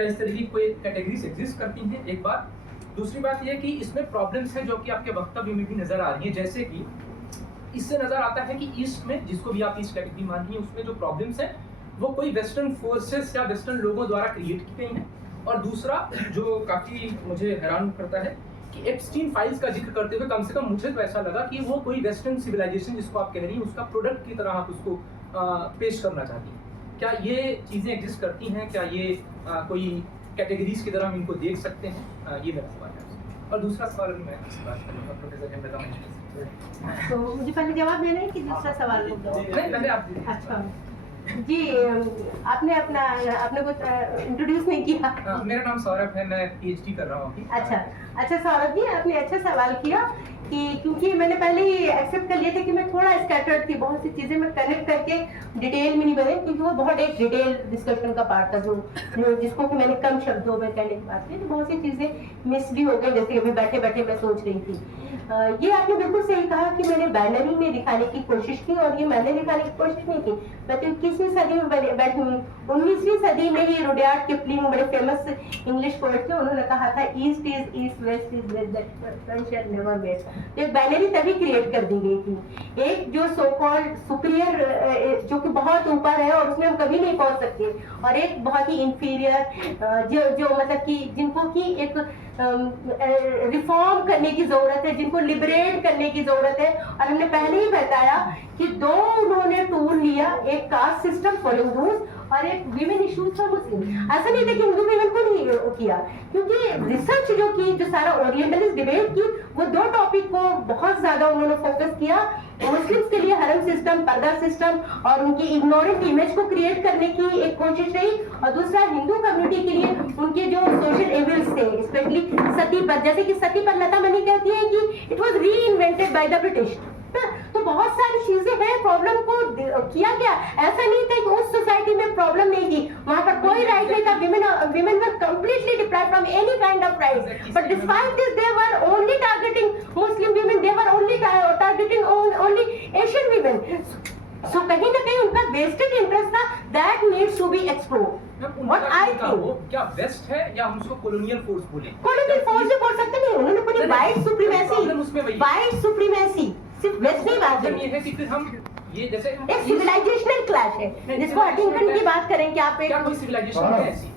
क्या इस तरह की कोई कैटेगरीज एग्जिस्ट करती हैं, एक बात। दूसरी बात यह कि इसमें प्रॉब्लम्स हैं जो कि आपके वक्तव्य में भी नजर आ रही है, जैसे कि इससे नजर आता है कि ईस्ट में, जिसको भी आप ईस्ट कैटेगरी मान रही हैं, उसमें जो प्रॉब्लम्स हैं वो कोई वेस्टर्न फोर्सेस या वेस्टर्न लोगों द्वारा क्रिएट की गई हैं। और दूसरा जो काफी मुझे हैरान करता है कि एप्स्टीन फाइल्स का जिक्र करते हुए कम से कम मुझे तो ऐसा लगा कि वो कोई वेस्टर्न सिविलाइजेशन जिसको आप कह रही हैं उसका प्रोडक्ट की तरह आप उसको पेश करना चाहती हैं। क्या ये चीजें एग्जिस्ट करती हैं? क्या ये कोई कैटेगरीज की तरह हम इनको देख सकते हैं? ये मेरा सवाल है। और दूसरा सवाल मैं आपसे बात करूँगा प्रोफेसर हेमलता। तो मुझे पहले जवाब देना है कि दूसरा सवाल पहले आप। अच्छा जी, आपने अपने को इंट्रोड्यूस नहीं किया। मेरा नाम सौरभ है, मैं पीएचडी कर रहा हूँ। अच्छा सौरभ जी, आपने अच्छा सवाल किया कि क्योंकि मैंने पहले ही एक्सेप्ट कर लिया था कि मैं थोड़ा स्कैटर्ड थी, बहुत सी चीजें मैं कनेक्ट करके डिटेल में नहीं बने, क्योंकि वो बहुत एक डिटेल डिस्कशन का पार्ट था जो जिसको कि मैंने कम शब्दों में कहने की बात की, तो बहुत सी चीजें मिस भी हो गई, जैसे अभी बैठे बैठे मैं सोच रही थी। ये आपने बिल्कुल सही कहा कि मैंने बाइनरी में दिखाने की कोशिश की, और ये मैंने दिखाने की कोशिश नहीं की। मैं तो 21वीं सदी में बैठी हूँ। 19वीं सदी में ही रुडयार्ड किपलिंग बड़े फेमस इंग्लिश पोएट थे, उन्होंने कहा था east is east, west is west, that one shall never met. तो एक बाइनरी तभी क्रिएट कर दी गई थी, एक जो सो कॉल्ड सुपीरियर जो कि बहुत ऊपर है और उसमें हम कभी नहीं पहुंच सकते, और एक बहुत ही इंफीरियर जो मतलब कि जिनको की एक रिफॉर्म करने की जरूरत है, जिनको लिबरेट करने की जरूरत है। और हमने पहले ही बताया कि दो उन्होंने टूल लिया, एक कास्ट सिस्टम फॉर हिंदूज और एक विमेन इश्यूज फॉर मुस्लिम। ऐसा नहीं था कि हिंदू विमेन को नहीं किया, क्योंकि रिसर्च जो की, जो सारा ओरिएंटलिस्ट डिबेट की, वो दो टॉपिक को बहुत ज्यादा उन्होंने फोकस किया। मुस्लिम्स के लिए हरम सिस्टम, पर्दा सिस्टम और उनकी इग्नोरेंट इमेज को क्रिएट करने की एक कोशिश रही, और दूसरा हिंदू कम्युनिटी के लिए उनके जो सोशल एविल्स थे, स्पेशली सती पर, जैसे कि सती पर लता मनी कहती है कि it was reinvented by the British. तो बहुत सारी चीजें हैं, प्रॉब्लम को किया गया। ऐसा नहीं था कि उस सोसाइटी में प्रॉब्लम नहीं थी, वहां पर कोई राइट नहीं था, women were completely deprived from any kind of rights, but despite this they were only targeting Muslim women, they were only targeting only Asian women. So कहीं ना कहीं उनका vested interest था, that needs to be explored. What I think, क्या waste है या हम उसको कॉलोनियल फोर्स बोले? कॉलोनियल फोर्स भी बोल सकते नहीं, उन्होंने पूरी वाइट सुप्रीमेसी सिर्फ वेस्ट नहीं बात ये है कि फिर हम ये जैसे एक सिविलाइजेशनल क्लैश है, जिसको हटिंगटन की बात करें कि आप एक क्या कोई सिविलाइजेशन है ऐसी?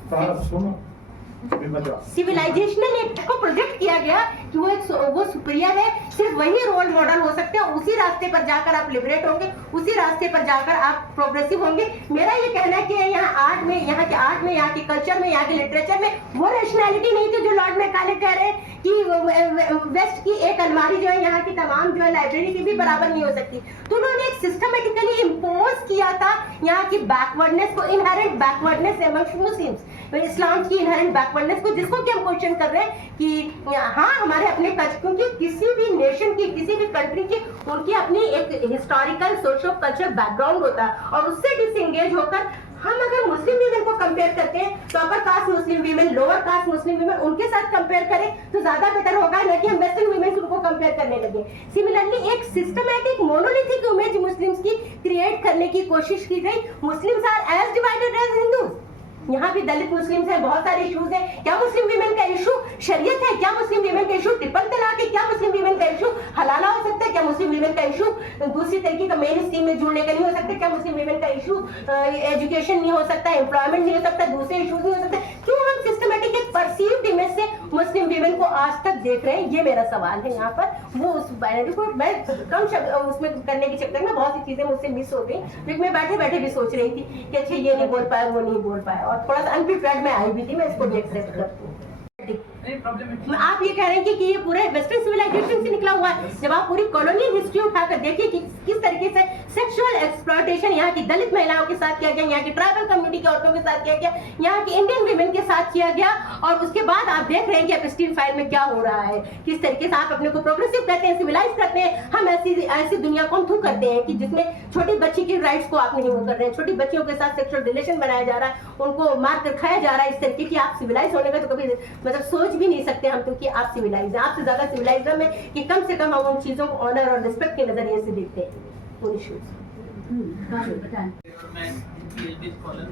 सिविलाइजेशनल एक्ट को प्रोजेक्ट किया गया कि वो सुपीरियर है, सिर्फ वही रोल मॉडल हो सकते हैं, उसी रास्ते पर जाकर आप लिबरेट होंगे, उसी रास्ते पर जाकर आप प्रोग्रेसिव होंगे। मेरा ये कहना है कि यहाँ आर्ट में, यहाँ के कल्चर में, यहाँ के लिटरेचर में वो रैशनैलिटी नहीं थी जो लॉर्ड मैकाले कह रहे हैं कि वेस्ट की एक अलमारी जो है यहाँ की तमाम जो है लाइब्रेरी की भी बराबर नहीं हो सकती। तो उन्होंने एक सिस्टमेटिकली इम्पोज किया था यहाँ की बैकवर्डनेस को, इनहेरेंट बैकवर्डनेस अमंग्स्ट मुस्लिम्स, इस्लाम की इनहेरेंट बैकवर्डनेस को, जिसको कि हम क्वेश्चन कर रहे हैं कि हाँ हमारे अपने क्योंकि किसी भी नेशन की, किसी भी कंट्री की उनकी अपनी एक हिस्टोरिकल सोशल कल्चर बैकग्राउंड होता है, और उससे डिसएंगेज होकर हम अगर मुस्लिम वीमेन को कंपेयर करते हैं तो अपर कास्ट मुस्लिम वीमेन, लोअर कास्ट मुस्लिम वीमेन, उनके साथ कंपेयर करें तो ज्यादा बेटर होगा, न कि हम वेस्टर्न वीमेन उनको कंपेयर करने लगे। सिमिलरली एक सिस्टमैटिक मोनोलिथिक इमेज मुस्लिम्स की क्रिएट करने की कोशिश की गई। Muslims are as divided as Hindus. यहाँ भी दलित मुस्लिम्स हैं, बहुत सारे इश्यूज हैं। क्या मुस्लिम वीमेन का इशू शरीयत है? क्या मुस्लिम वीमेन का इशू ट्रिपल तलाक है? क्या मुस्लिम वीमेन का इशू हलाला हो सकता है? क्या मुस्लिम वीमेन का इशू दूसरी तरीके का मेन स्ट्रीम में जुड़ने का नहीं हो सकता? क्या मुस्लिम वीमेन का इशू एजुकेशन नहीं हो सकता, एम्प्लॉयमेंट नहीं हो सकता, दूसरे इशूज नहीं हो सकते? क्यों हम सिस्टमेटिक एक परसीव्ड इमेज से मुस्लिम वीमेन को आज तक देख रहे हैं? ये मेरा सवाल है यहाँ पर। वो उस बाइनरी को मैं कम शब्द उसमें करने के चक्कर में बहुत सी चीजें मुझसे मिस हो गई, क्योंकि मैं बैठे बैठे भी सोच रही थी कि अच्छा ये नहीं बोल पाया, वो नहीं बोल पाया, और थोड़ा सा अनप्रिपेयर्ड में आई भी थी, मैं इसको भी एक्सेप्ट करती हूँ। आप ये कह रहे हैं कि ये पूरे वेस्टर्न सिविलाइजेशन से निकला हुआ है। जब आप पूरी कॉलोनियल हिस्ट्री उठाकर देखिए कि किस तरीके से सेक्सुअल एक्सप्लॉयटेशन यहाँ की दलित महिलाओं के साथ किया गया, यहाँ की ट्राइबल कम्युनिटी के औरतों के साथ किया गया, यहाँ की इंडियन वीमेन के साथ किया गया, और उसके बाद आप देख रहे हैं कि एप्स्टीन फाइल में क्या हो रहा है, किस तरीके से आप अपने को प्रोग्रेसिव कहते हैं, सिविलाइज करते हैं। हम ऐसी दुनिया को थू करते हैं कि जिसमें छोटी बच्ची की राइट्स को आप नहीं वो कर रहे हैं, छोटी बच्चियों के साथ सेक्सुअल रिलेशन बनाया जा रहा है, उनको मार कर खाया जा रहा है। इस तरीके की आप सिविलाइज होने का तो कभी मतलब सोच भी नहीं सकते हम, क्योंकि आप सिविलाइज हैं। आपसे ज्यादा सिविलाइज हम हैं कि कम से कम हम उन चीजों को ऑनर और रिस्पेक्ट के नजरिए से देखते हैं उन इश्यूज। मैं PhD स्कॉलर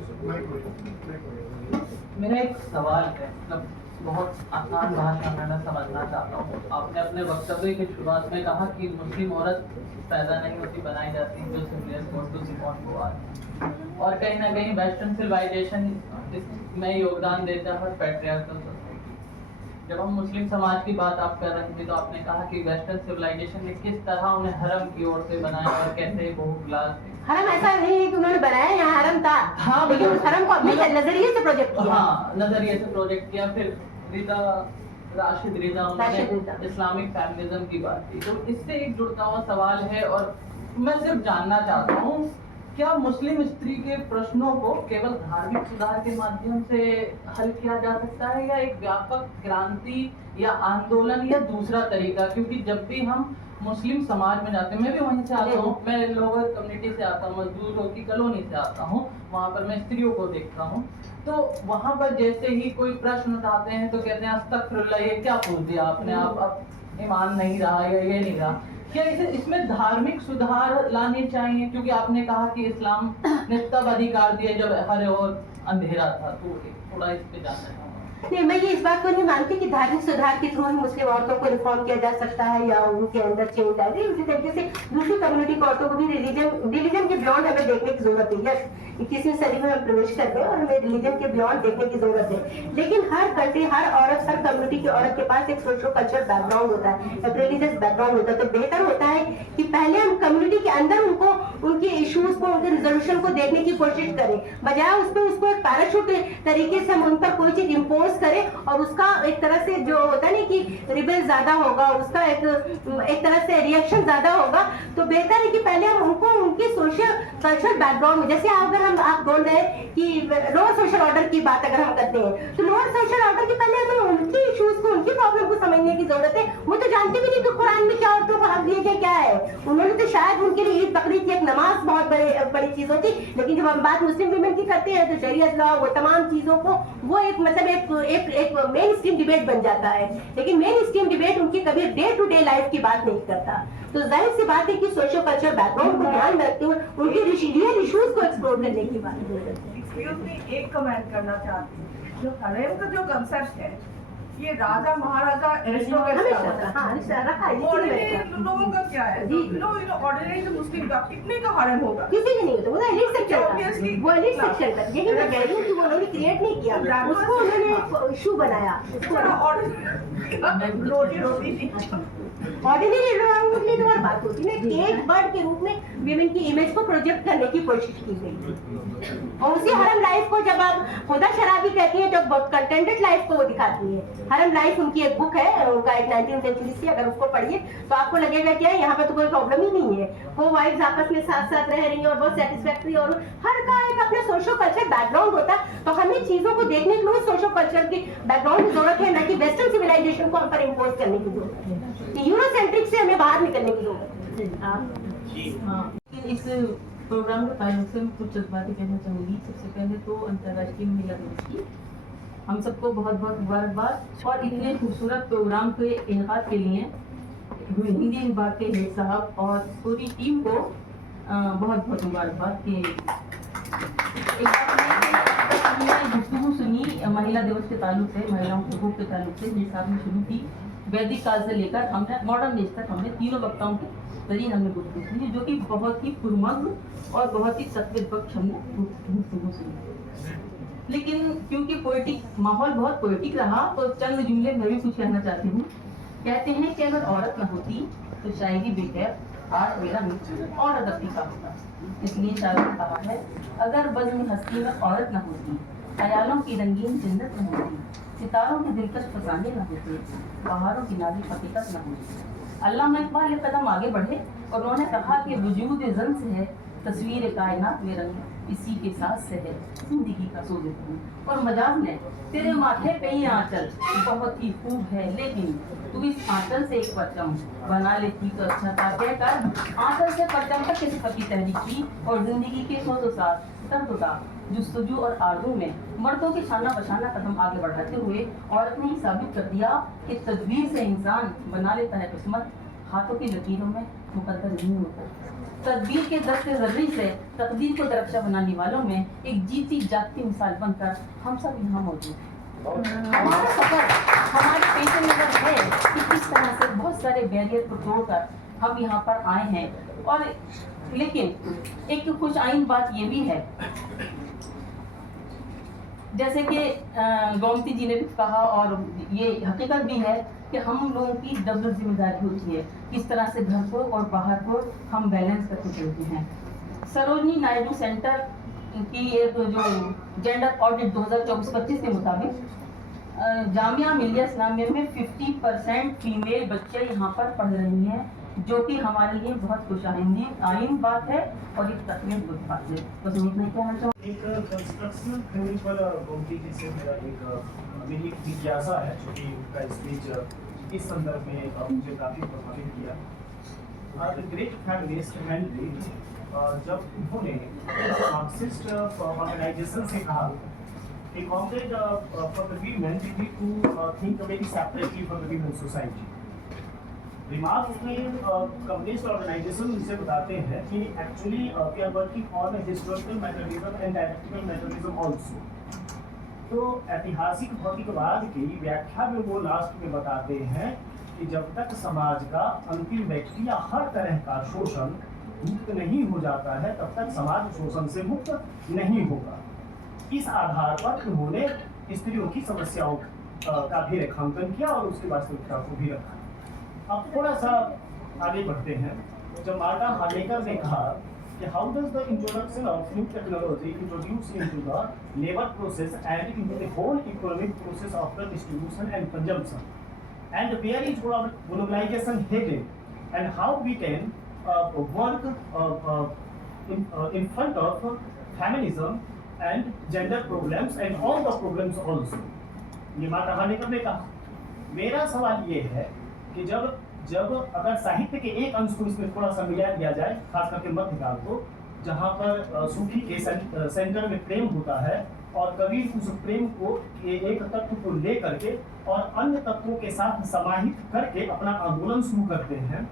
मेरा एक सवाल है, मतलब बहुत आसान भाषा में मैं समझना चाहता हूँ। आपने अपने वक्तव्य की शुरुआत में कहा कि मुस्लिम औरत पैदा नहीं होती, बनाई जाती, जो और कहीं ना कहीं वेस्टर्न सिविलाइजेशन इसमें योगदान देता है पैट्रियार्कल सोसाइटी। जब हम मुस्लिम समाज की बात आप कर रहे थे तो आपने कहा कि वेस्टर्न सिविलाइजेशन ने किस तरह उन्हें हरम की ओर से बनाया और कैसे वो ग्लास हरम ऐसा नहीं है कि उन्होंने बनाया, यहाँ हरम था। हाँ, लेकिन उस हरम को अपने नजरिए से प्रोजेक्ट किया। हाँ, नजरिए से प्रोजेक्ट किया। फिर राशिद रिजा उन्होंने इस्लामिक फेमिनिज्म की बात की। तो इससे एक जुड़ता हुआ सवाल है और मैं सिर्फ जानना चाहता हूँ, क्या मुस्लिम स्त्री के प्रश्नों को केवल धार्मिक सुधार के माध्यम से हल किया जा सकता है या एक व्यापक क्रांति या आंदोलन या दूसरा तरीका? क्योंकि जब भी हम मुस्लिम समाज में जाते हैं, मैं भी वहीं से आता हूँ, मैं लोअर कम्युनिटी से आता हूँ, मजदूरों की कॉलोनी से आता हूँ, वहाँ पर मैं स्त्रियों को देखता हूँ, तो वहाँ पर जैसे ही कोई प्रश्न उठाते हैं तो कहते हैं अस्तगफिरुल्लाह, ये क्या पूछ दिया आपने, आप अब ईमान नहीं रहा या ये नहीं रहा। क्या इसमें धार्मिक सुधार लाने चाहिए? क्योंकि आपने कहा कि इस्लाम ने तब अधिकार दिया जब हर और अंधेरा था, तो थोड़ा इस पे जानना चाहूँगा। नहीं, मैं ये इस बात को नहीं मानती कि धार्मिक सुधार के थ्रू ही मुस्लिम औरतों को रिफॉर्म किया जा सकता है या उनके अंदर चेंज आएगी। उसी तरीके से दूसरी कम्युनिटी की औरतों को भी रिलीजन के बियॉन्ड हमें देखने की जरूरत है। यस, 21वीं सदी में हम प्रवेश कर गए और हमें रिलीजन के बियॉन्ड देखने की जरूरत है। लेकिन हर कंट्री, हर औरत, हर कम्युनिटी की औरत के पास एक सोशल कल्चर बैकग्राउंड होता है, एक रिलीजियस बैकग्राउंड होता है। तो बेहतर होता है कि पहले हम कम्युनिटी के अंदर उनको, उनके इश्यूज को, उनके रिजोल्यूशन को देखने की कोशिश करें, बजाय उसको एक पैराशूट तरीके से हम उन पर कोई चीज इम्पोज करें और उसका एक तरह से जो होता है ना कि रिबेल ज्यादा होगा, उसका एक तरह से रिएक्शन ज्यादा होगा। तो बेहतर है कि पहले हम उनको उनके सोशल कल्चर बैकग्राउंड में, जैसे अगर आप बोल रहे हैं कि लोअर सोशल ऑर्डर की बात अगर हम करते हैं, तो लोअर सोशल ऑर्डर के पहले हमें उनकी इश्यूज को, उनकी प्रॉब्लम को समझने की जरूरत है। वो तो जानते भी नहीं कि कुरान में क्या औरतों को हक दिया गया क्या है। उन्होंने तो शायद उनके लिए ईद बकरीद की एक नमाज बहुत बड़ी चीज होती, लेकिन जब हम बात मुस्लिम वीमेन की करते हैं तो शरीयत लॉ, वो तमाम चीजों को वो एक मतलब एक मेन स्ट्रीम डिबेट बन जाता है। लेकिन मेन स्ट्रीम डिबेट उनकी कभी डे टू डे लाइफ की बात नहीं करता। तो जाहिर सी बात है कि सोशल कल्चर बैकग्राउंड को ध्यान में रखते हुए उनके रियल इश्यूज को एक्सप्लोर करने की बात है। एक्सक्यूज मी, एक कमेंट करना चाहती हूँ। जो हरेम का जो कंसेप्ट है, ये राजा महाराजा लोगों का क्या है? ऑर्डिनरी मुस्लिम का कितने का हरेम होगा? किसी भी नहीं होता, वो एलिट सेक्शन का, वो एलिट सेक्शन का। यही मैं कह रही हूँ कि वो उन्होंने क्रिएट नहीं किया, उसको उन्होंने इशू बनाया। ऑर्डिनरी तो और बात होती है, केक बर्ड के रूप में विमेन की इमेज को प्रोजेक्ट करने की कोशिश की गई। और उसी हरम लाइफ को जब आप खुदा शराबी कहती है, तो कंटेंटेड लाइफ को वो दिखाती है। हरम लाइफ उनकी एक बुक है, उनका एक 19वीं सेंचुरी से, अगर उसको पढ़िए तो आपको लगेगा कि यहाँ पे तो कोई प्रॉब्लम ही नहीं है, वो वाइफ्स आपस में साथ साथ रह रही है और बहुत सेटिस्फैक्ट्री, और हर का एक अपना सोशल कल्चर बैकग्राउंड होता है। तो हमें चीजों को देखने के लिए सोशल कल्चर की बैकग्राउंड की जरूरत है, न कि वेस्टर्न सिविलाइजेशन को हम पर इम्पोज करने की जरूरत है। यूरोसेंट्रिक से हमें बाहर निकलने की जरूरत है। इस प्रोग्राम के ताल्लुक से मैं कुछ बातें कहना चाहूँगी। सबसे पहले तो अंतर्राष्ट्रीय महिला दिवस की हम सबको बहुत बहुत मुबारकबाद, और इतने खूबसूरत प्रोग्राम के इनकाद के लिए हिंदी विभाग के हेड साहब और पूरी टीम को बहुत बहुत मुबारकबाद। कि हमने गुफ्तगू सुनी महिला दिवस के ताल्लुक से, महिलाओं के हकूक़ के ताल्लुक से, जिस साहब ने शुरू की वैदिक काल से लेकर हमने मॉडर्न डेज तक हमने तीनों वक्ताओं के जरिए हमने गुफ्तगू सुनी, जो कि बहुत ही पुरमग्न और बहुत ही तकलीफ बख्श हमने गुफ्तगू सुनी। लेकिन क्योंकि पोएटिक माहौल बहुत पोएटिक रहा, तो चंद जुमले मैं भी कुछ कहना चाहती हूँ। कहते हैं कि अगर औरत न होती तो शायरी बेखैर, आर्ट मेरा मित्र और अदब का होता। इसलिए शायर ने कहा है, अगर बज़्म हस्ती में औरत न होती, ख्यालों की रंगीन जन्नत न होती, सितारों के दिलकश फसाने न होते, पहाड़ों की नाज़िक हकीकत न होती। अल्लामा इकबाल एक कदम आगे बढ़े और उन्होंने कहा कि वजूद ज़न से है तस्वीर कायनात में रंग, इसी के साथ से है जिंदगी का सोज़। और मजाज ने तेरे माथे पे ही आंचल बहुत ही खूब है, लेकिन तू इस आंचल से एक परचम बना लेती तो अच्छा था। कहकर आंचल से परचम तक किसी की तहरीक की, और जिंदगी के सोज़ो साथ तर्जुदा जुस्तजू और आरज़ू में मर्दों के शाना बशाना कदम आगे बढ़ाते हुए औरत ने ही साबित कर दिया कि तदबीर से इंसान बना लेता है किस्मत, हाथों की लकीरों में मुकद्दर नहीं होता। तदबीर के दस्ते ज़र्री से तकदीर को दरख्शा बनाने वालों में एक जीती जागती मिसाल बनकर हम सब यहाँ मौजूद हैं। हमारा सफर हमारे पेश नज़र है कि किस तरह से बहुत सारे बैरियर को तोड़कर हम यहाँ पर आए हैं। और लेकिन एक खुश आइन बात ये भी है, जैसे कि गोमती जी ने भी कहा और ये हकीकत भी है कि हम लोगों की डबल जिम्मेदारी होती है, किस तरह से घर को और बाहर को हम बैलेंस करके चलते हैं। सरोजनी नायडू सेंटर की एक जो जेंडर ऑडिट 2024-25 के मुताबिक जामिया मिलिया इस्लामिया में 50% फीमेल बच्चे यहाँ पर पढ़ रही हैं, जो कि हमारे लिए बहुत खुशाइन बात है और एक तकलीफ बुरी बात है। बस मैं कहना चाहूँ एक कंस्ट्रक्शनल थ्योरी पर गोमती जी से मेरा मेरी एक जिज्ञासा है, जो कि उनका स्पीच इस संदर्भ में मुझे काफ़ी प्रभावित किया। द ग्रेट फेमिनिस्ट हेनरी जब उन्होंने मार्क्सिस्ट ऑर्गेनाइजेशन से कहा कि comrade for the women we need to think very separately for the women society. Remarks में कम्युनिस्ट ऑर्गेनाइजेशन इसे बताते हैं कि actually we are working on historical materialism and dialectical materialism also. तो ऐतिहासिक भौतिकवाद की व्याख्या में वो लास्ट में बताते हैं कि जब तक समाज का अंतिम व्यक्ति या हर तरह का शोषण मुक्त नहीं हो जाता है, तब तक समाज शोषण से मुक्त नहीं होगा। इस आधार पर उन्होंने स्त्रियों की समस्याओं का भी रेखांकन किया और उसकी वास्तविकता को भी रखा। अब थोड़ा सा आगे बढ़ते हैं। जब मार्टा हार्नेकर ने कहा कि how does the introduction of new technology introduce into the labour process and into the whole economic process of the distribution and consumption, and where is globalisation headed and how we can work in front of feminism and gender problems and all the problems also। ये Marta हार्नेकर ने कहा। मेरा सवाल ये है कि जब अगर साहित्य के एक अंश को इसमें थोड़ा सा मिला दिया जाए, खास करके मध्यकाल को, जहाँ पर सूफी के सेंटर में प्रेम होता है और कवि उस प्रेम को एक तत्व को ले करके और अन्य तत्वों के साथ समाहित करके अपना आंदोलन शुरू करते हैं,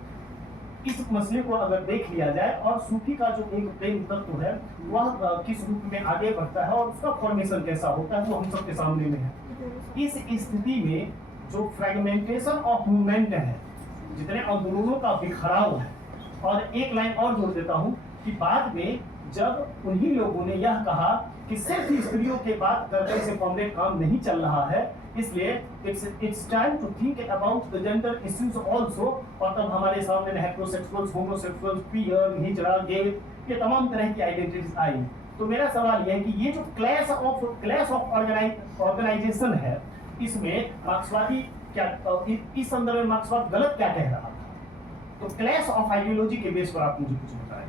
इस मसले को अगर देख लिया जाए और सूफी का जो एक प्रेम तत्व है वह किस रूप में आगे बढ़ता है और उसका फॉर्मेशन कैसा होता है, वो हम सबके सामने में है। इस स्थिति में जो फ्रेगमेंटेशन ऑफ मूवमेंट है, जितने आंदोलनों का बिखराव है, और एक लाइन और जोड़ देता हूँ कि बाद में जब उन्हीं लोगों ने यह कहा कि सिर्फ स्त्रियों के बात करने से कॉमरेड काम नहीं चल रहा है, इसलिए it's time to think about the gender issues also. और तब हमारे सामने हेटेरोसेक्सुअल्स, होमोसेक्सुअल्स, क्वियर, हिजड़ा, गे, ये तमाम तरह की आइडेंटिटीज आई। तो मेरा सवाल यह है कि ये जो क्लैश ऑफ ऑर्गेनाइजेशन है, इसमें मार्क्सवादी क्या इस संदर्भ में मार्क्सवाद गलत क्या कह रहा था? तो क्लैश ऑफ आइडियोलॉजी के बेस पर आप मुझे कुछ बताएं।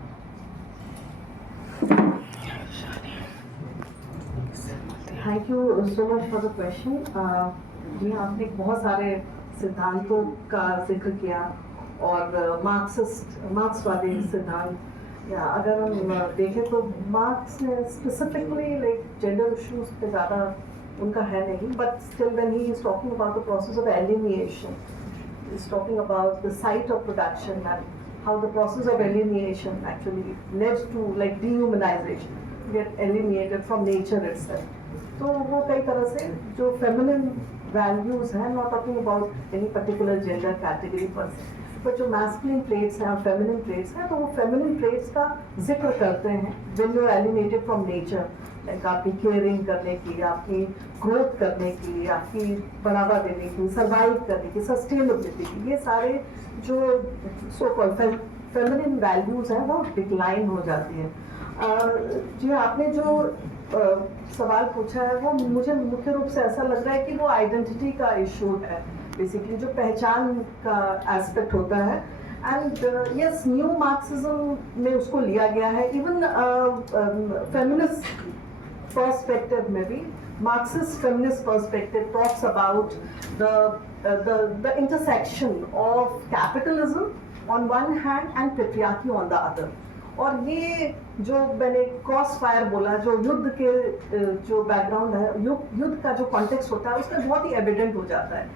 Thank you so much for the question. जी, आपने बहुत सारे सिद्धांतों का जिक्र किया और मार्क्सवादी सिद्धांत, या अगर हम देखें तो मार्क्स ने स्पेसिफिकली लाइक जेंडर इश्यूज पे ज़्यादा उनका है नहीं, but still when he is talking about the process of elimination, he is talking about the site of production and how the process of alienation actually led to like dehumanization, get eliminated from nature itself। तो वो कई तरह से जो feminine values हैं, not talking about any particular gender category पर से, पर जो masculine traits हैं और feminine traits हैं, तो वो feminine traits का जिक्र करते हैं when you are alienated from nature, like आपकी केयरिंग करने की, आपकी ग्रोथ करने की, आपकी बढ़ावा देने की, सर्वाइव करने की, सस्टेनेबिलिटी की, ये सारे जो सो कॉल्ड फेमिनिन वैल्यूज हैं वो डिक्लाइन हो जाती हैं। जी, आपने जो सवाल पूछा है वो मुझे मुख्य रूप से ऐसा लग रहा है कि वो आइडेंटिटी का इशू है, बेसिकली जो पहचान का एस्पेक्ट होता है। एंड यस, न्यू मार्क्सिज्म में उसको लिया गया है, even feminist perspective maybe Marxist feminist perspective talks about the intersection of capitalism on one hand and patriarchy on the other। और ये जो मैंने क्रॉस फायर बोला, जो युद्ध के जो बैकग्राउंड है, युद्ध का जो कॉन्टेक्स्ट होता है उसमें बहुत ही एविडेंट हो जाता है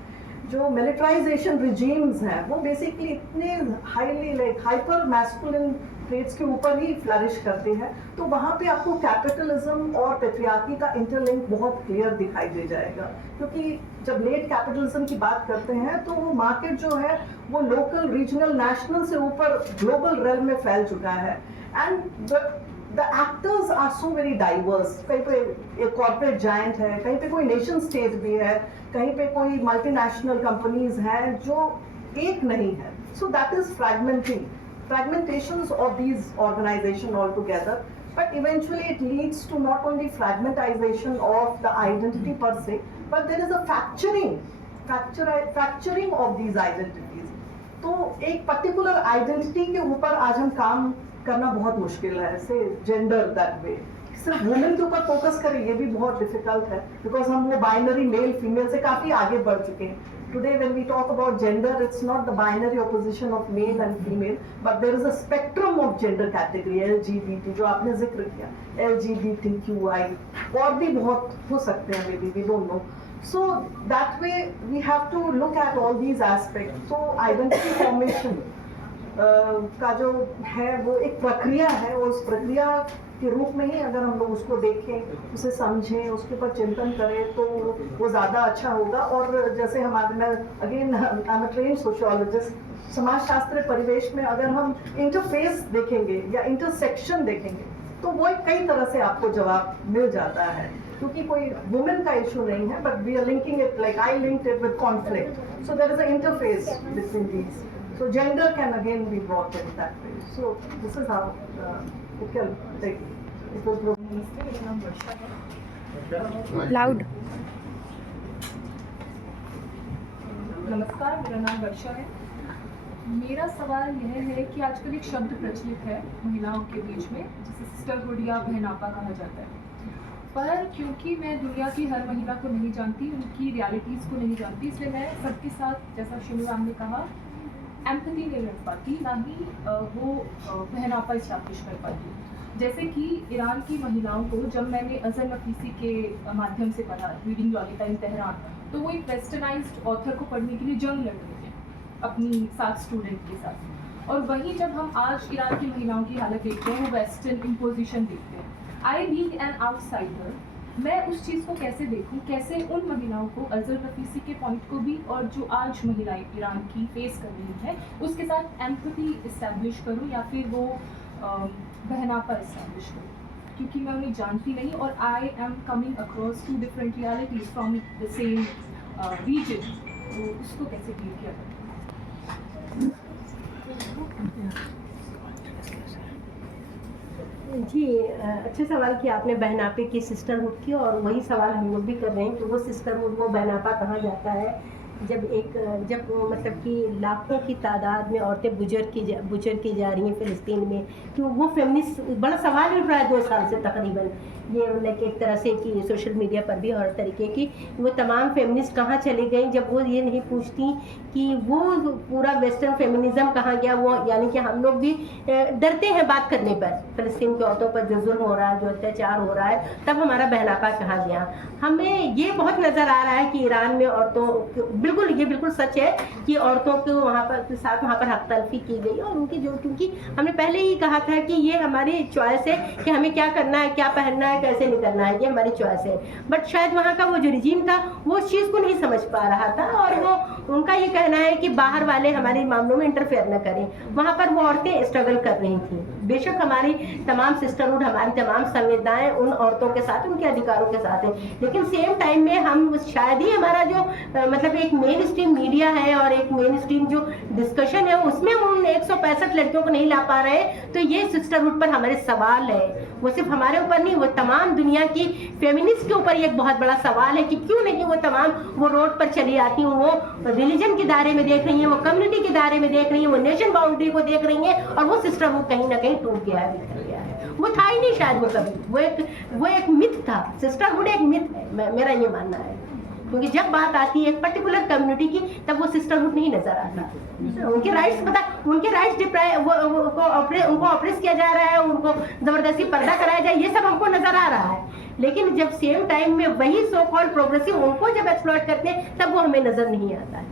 जो मिलिट्राइजेशन रिजीम्स हैं वो बेसिकली इतने highly like hyper masculine traits के ऊपर ही फ्लरिश करते हैं, तो वहाँ पे आपको कैपिटलिज्म और पेट्रियार्की का इंटरलिंक बहुत क्लियर दिखाई दे जाएगा। क्योंकि जब लेट कैपिटलिज्म की बात करते हैं तो वो मार्केट जो है वो लोकल, रीजनल, नेशनल से ऊपर ग्लोबल रेल में फैल चुका है। And the actors are so very diverse. कहीं पे एक कॉर्पोरेट जायंट है, कहीं पे कोई नेशन स्टेट भी है, कहीं पे कोई मल्टीनेशनल कंपनीज हैं जो एक नहीं है। So that is fragmentations of these organizations altogether, but eventually it leads to not only fragmentization of the identity per se, but there is a fracturing of these identities. तो एक particular identity के ऊपर आज हम काम करना बहुत मुश्किल है, से जेंडर दैट वे। सिर्फ वुमेन के ऊपर फोकस करें ये भी बहुत डिफिकल्ट है, बिकॉज हम वो बाइनरी मेल फीमेल से काफी आगे बढ़ चुके हैं। Today when we talk about gender, it's not the binary opposition of male and female, but there is a spectrum of gender category, LGBT जो आपने जिक्र किया, LGBTQI, और भी बहुत हो सकते हैं, maybe we don't know. So that way we have to look at all these aspects. So identity formation का जो है वो एक प्रक्रिया है, और उस प्रक्रिया के रूप में ही अगर हम लोग उसको देखें, उसे समझें, उसके ऊपर चिंतन करें तो वो ज़्यादा अच्छा होगा। और जैसे हमारे, मैं again I am a trained sociologist, समाजशास्त्र परिवेश में अगर हम इंटरफेस देखेंगे या इंटरसेक्शन देखेंगे तो वो कई तरह से आपको जवाब मिल जाता है, क्योंकि कोई वुमेन का इशू नहीं है, but we are linking it like I linked it with conflict. So there is a interface between these, so gender can again be brought in that way. So this is how it can take, it will grow. मेरा नाम वर्षा है। Loud. नमस्कार, मेरा नाम वर्षा है। मेरा सवाल यह है कि आजकल एक शब्द प्रचलित है महिलाओं के बीच में, जिसे सिस्टरहुड या बहनापा कहा जाता है। पर क्योंकि मैं दुनिया की हर महिला को नहीं जानती, उनकी रियलिटीज़ को नहीं जानती, इसलिए मैं सबके साथ, जैसा शिनू मैम ने कहा, एम्पैथी नहीं रख पाती, ना ही वो बहनापा इस्टैब्लिश कर पाती। जैसे कि ईरान की महिलाओं को जब मैंने अजहर नफीसी के माध्यम से पढ़ा, रीडिंग लॉलिता इन तेहरान, तो वो एक वेस्टर्नाइज्ड ऑथर को पढ़ने के लिए जंग लड़ रहे थे अपनी साथ स्टूडेंट के साथ। और वहीं जब हम आज ईरान की महिलाओं की हालत देखते हैं, वो वेस्टर्न इम्पोजिशन देखते हैं। आई बीइंग एन आउटसाइडर, मैं उस चीज़ को कैसे देखूं, कैसे उन महिलाओं को, अजहर नफीसी के पॉइंट को भी और जो आज महिलाएं ईरान की फेस कर रही हैं उसके साथ एम्पैथी इस्टेब्लिश करूं, या फिर वो बहनापा इस्टेब्लिश करूं, क्योंकि मैं उन्हें जानती नहीं और I am coming across to different realities from the same region. तो उसको कैसे डील किया जाए? जी, अच्छा सवाल किया आपने बहनापे की, सिस्टरहुड की, और वही सवाल हम लोग भी कर रहे हैं कि वो सिस्टरहुड, वो बहनापा कहाँ जाता है जब मतलब कि लाखों की तादाद में औरतें बुचर की जा रही हैं फ़िलिस्तीन में। क्यों वो फेमिनिस्ट, बड़ा सवाल उठ रहा है 2 साल से तकरीबन, ये लाइक एक तरह से कि सोशल मीडिया पर भी और तरीके की, वो तमाम फेमिनिस्ट कहाँ चली गई जब वो ये नहीं पूछती कि वो पूरा वेस्टर्न फेमिनिज्म कहाँ गया। वो यानी कि हम लोग भी डरते हैं बात करने पर, फ़लस्तीन की औरतों पर जो जुल्म हो रहा है, जो अत्याचार हो रहा है, तब हमारा बहनापा कहाँ गया। हमें ये बहुत नज़र आ रहा है कि ईरान में औरतों, बिल्कुल ये बिल्कुल सच है कि औरतों को वहाँ पर हक तलफी की गई, और उनकी जो, क्योंकि हमने पहले ही कहा था कि ये हमारी चॉइस है कि हमें क्या करना है, क्या पहनना है, कैसे नहीं करना है, ये हमारी चॉइस है। बट शायद वहाँ का वो जो रिजीम था वो उस चीज़ को नहीं समझ पा रहा था, और वो उनका ये कहना है कि बाहर वाले हमारे मामलों में इंटरफेयर न करें। वहाँ पर वो औरतें स्ट्रगल कर रही थी। बेशक हमारी तमाम सिस्टरहुड, हमारी तमाम संविधाएं उन औरतों के साथ, उनके अधिकारों के साथ है, लेकिन सेम टाइम में हम शायद ही हमारा जो मतलब एक मेन स्ट्रीम मीडिया है और एक मेन स्ट्रीम जो डिस्कशन है उसमें उन 165 लड़कियों को नहीं ला पा रहे। तो ये सिस्टरहुड पर हमारे सवाल है, वो सिर्फ हमारे ऊपर नहीं, वो तमाम दुनिया की फेमिनिस्ट के ऊपर एक बहुत बड़ा सवाल है कि क्यों नहीं वो तमाम वो रोड पर चली आती हैं, वो रिलीजन के दायरे में देख रही हैं, वो कम्युनिटी के दायरे में देख रही हैं, वो नेशन बाउंड्री को देख रही हैं, और वो सिस्टरहुड कहीं ना कहीं टूट गया है, बिखर गया है। वो था ही नहीं शायद वो कभी, वो एक मिथ था। सिस्टरहुड एक मिथ है, मेरा ये मानना है, क्योंकि जब बात आती है एक पर्टिकुलर कम्युनिटी की तब वो सिस्टरहुड नहीं नजर आता। उनके राइट्स उनके राइट्स उनको ऑप्रेस किया जा रहा है, उनको जबरदस्ती पर्दा कराया जाए, ये सब हमको नजर आ रहा है। लेकिन जब सेम टाइम में वही सो कॉल्ड प्रोग्रेसिव उनको जब एक्सप्लॉइट करते हैं तब वो हमें नजर नहीं आता है।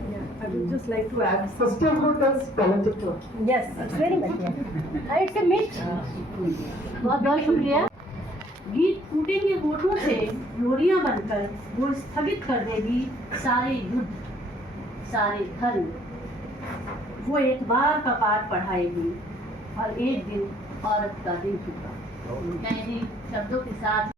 I would just like to add, sisterhood is political. Yes, it's very much. It's a myth. बहुत बहुत शुक्रिया। गीत फूटेंगे होठों से लोरियां बनकर, वो स्थगित कर देगी सारे युद्ध, सारे धर्म। वो एक बार का पाठ पढ़ाएगी और एक दिन औरत का दिन होगा। मैं इन्हीं शब्दों के साथ